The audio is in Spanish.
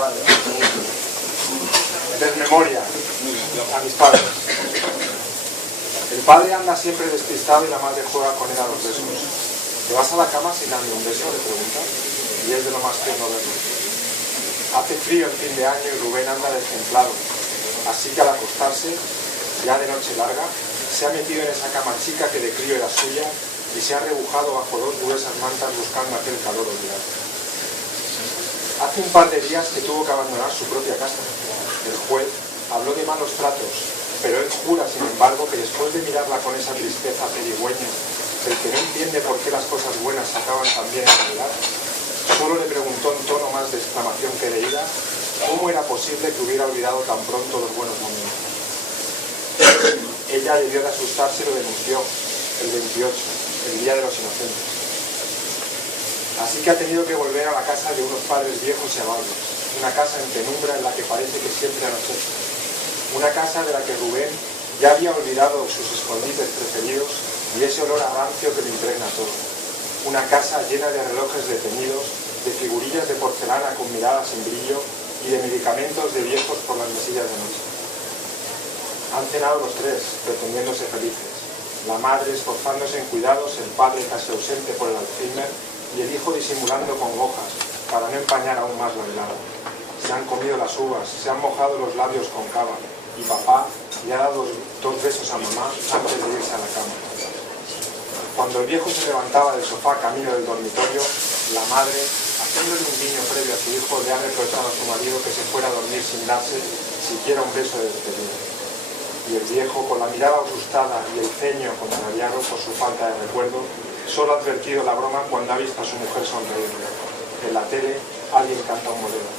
vale. Desmemoria a mis padres. El padre anda siempre despistado y la madre juega con él a los besos. ¿Te vas a la cama sin darme un beso?, le pregunta, y es de lo más tierno verlo. Hace frío en fin de año y Rubén anda destemplado, así que al acostarse, ya de noche larga, se ha metido en esa cama chica que de crío era suya y se ha rebujado bajo dos gruesas mantas buscando aquel calor olvidado. Hace un par de días que tuvo que abandonar su propia casa. El juez habló de malos tratos, pero él jura, sin embargo, que después de mirarla con esa tristeza pedigüeña, el que no entiende por qué las cosas buenas acaban tan bien en realidad, solo le preguntó en tono más de exclamación que de ira cómo era posible que hubiera olvidado tan pronto los buenos momentos. Ella debió de asustarse y lo denunció el 28, el Día de los Inocentes. Así que ha tenido que volver a la casa de unos padres viejos y amables, una casa en penumbra en la que parece que siempre anochece, una casa de la que Rubén ya había olvidado sus escondites preferidos y ese olor a rancio que lo impregna todo, una casa llena de relojes detenidos, de figurillas de porcelana con miradas sin brillo y de medicamentos de viejos por las mesillas de noche. Han cenado los tres, pretendiéndose felices, la madre esforzándose en cuidados, el padre casi ausente por el Alzheimer y el hijo disimulando congojas para no empañar aún más la velada. Se han comido las uvas, se han mojado los labios con cava y papá le ha dado dos besos a mamá antes de irse a la cama. Cuando el viejo se levantaba del sofá camino del dormitorio, la madre, haciéndole un guiño previo a su hijo, le ha reprochado a su marido que se fuera a dormir sin darse siquiera un beso de despedida. Y el viejo, con la mirada asustada y el ceño contrariado por su falta de recuerdo, solo ha advertido la broma cuando ha visto a su mujer sonreír. En la tele alguien canta un bolero.